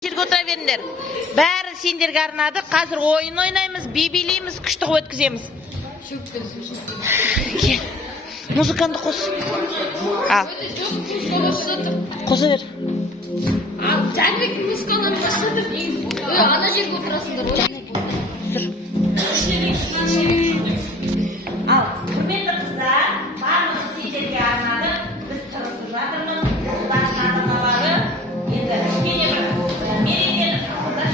Жерге отыра беріңдер. Бәрі сендерге арнады. Қазір ойын ойнаймыз, би билейміз, күшті қылып өткіземіз. Музыканды қос. Ал. Қоса бер. Ал, Жәнібек музыканы қосып, ана жерге отырасыңдар. Ал, құрметті қыздар, барлығы сендерге арнады. Біз тырысып жатырмыз. Олардың ата-аналары енді кішкене бір мерекені қылдар.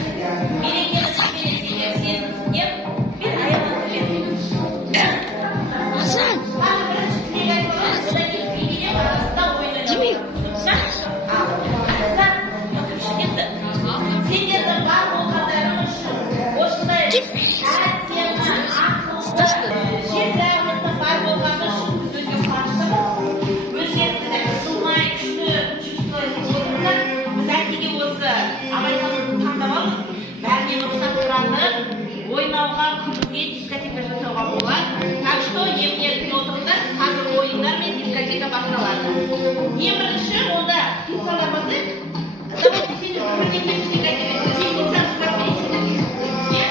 Мерекені сендер сезінсін деп, мен аяғымды бердім. Асан! Бірінші тілек айтылған, содан кейін бейнелеп арасында ойнайды. Демек, Ал, қыздар, өкімшілікті. Сендердің бар болғандарың үшін осындай әдемі, ақылды, жердәріміздің бар болғаны үшін біз өте қуаныштымыз. Өздеріңізді сылмай, күшті, чувствой болыңыздар. Біз әйтеге осы абайтануды таңдап алдық. Бәрінен рұқсат тұрады, ойнауға, күлуге, дискотека жасауға болады. Так что емдерін отырыңдар, қазір ойындар мен дискотека басталады. Ең бірінші онда пиццалар бастайық. Давайте сендер бірден ештеңе айтып едіңіз. Сен пиццаны сұрап бересіңдер. Не?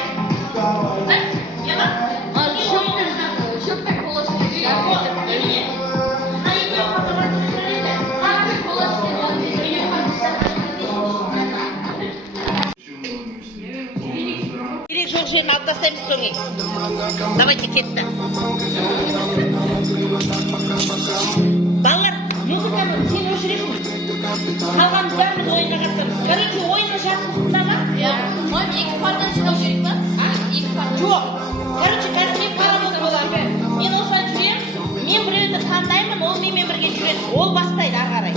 Қыздар? Не бар? шөппек боласы керек. Немене? Қай екеуі фотоғасыны көреді? Шөппек боласы Керек жоқ жерін алып тастаймыз соңы. Давайте кетті. Балалар, музыканы сен өшіресің. Қалған бәріміз ойынға қатысамыз. Короче, ойынның шартында ма? Мам, екі пардан жинау керек па? Екі пардан. Жоқ. Короче, қазір мен паровоз болады. Мен осылай жүремін. Мен біреуді таңдаймын, ол менімен бірге жүреді. Ол бастайды ары қарай.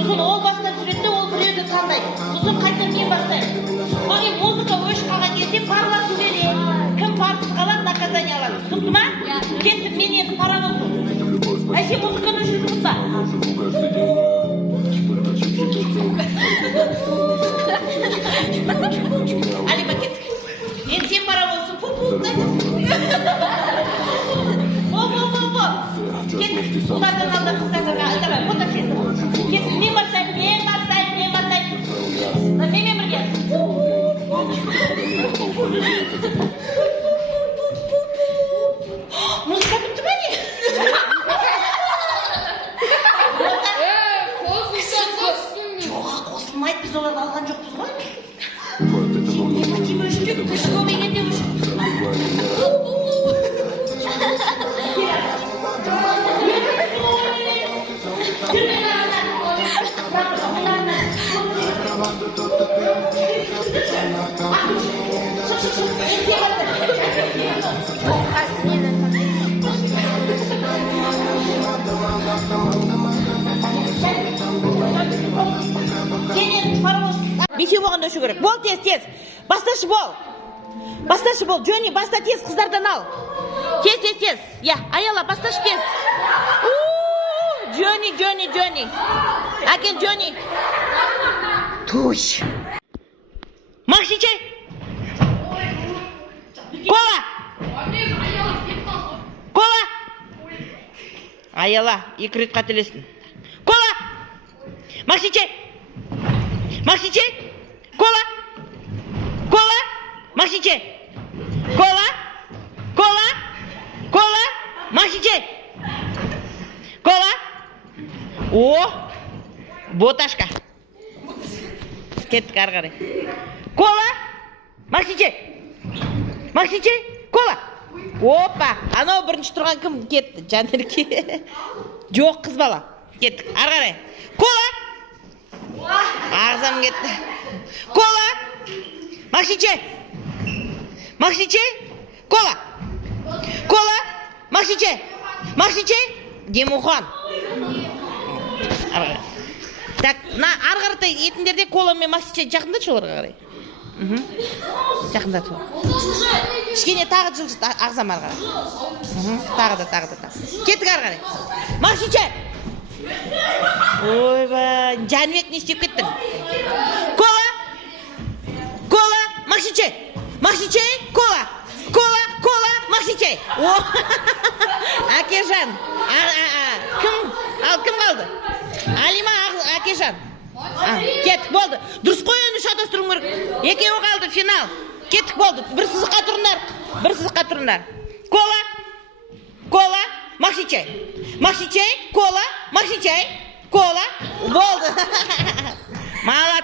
Сосын ол бастап жүреді, ол біреуді таңдайды. Сосын қайтадан мен бастаймын. Содан музыка өшіп қалған кезде парласу керек. Кім парсыз қалады, наказание алады. Түсінді ма? Кеттім, мен енді паровозбын. Әй, сен музыканы өшірдің ба? Алима, кеттік. Енді сен паровозсың. Во. Кеттік. Олардан алда қыздарға. Давай, фото сен. Кеттік. Мен бастаймын. Менімен бірге. Музыка бітті ме не? Жоға қосылмайды, біз оларды алған жоқпыз ғой. Сен не өшірек, күш көбейгенде бесеу болғанда өшу керек. Бол тез. Басташы бол. Джонни, баста тез, қыздардан ал. Тез. Я, аяла, басташы тез. Джонни. Әкен, Джонни. Туш. Махшичай. Кола. Аяла, екі рет қателестің. Кола. Махшичай. Кола. Махшичай. Кола. Махшичай. Кола. О, боташка. Кеттік ары қарай. Кола. Махшичай. Кола. Опа, анау бірінші тұрған кім кетті? Жанерке. Жоқ, қыз бала. Кеттік ары қарай. Кола. Ағзам кетті. Кола. Махшичай. Кола. Махшичай. Демухан. Так, ары қаратай етіндерде кола мен Махшичай жақындатшы оларға қарай. Жақындатып. Кішкене тағы жылжыт ағзам ары қарай. Тағы да. Кеттік ары қарай. Махшичай. Ойбай, Жәнібек не істеп кеттің? Кола. Махшичай. Кола. Махшичай. Әкежан. Кім қалды? Алима, Әкежан. Кеттік, болды. Дұрыс қой, оны шатастыруың керек. Екеуі қалды, финал. Кеттік, болды. Бір сызыққа тұрыңдар. Бір сызыққа тұрыңдар. Кола. Кола. Макси чай. Макси чай. Кола. Макси чай. Кола. Болды. Молодцы.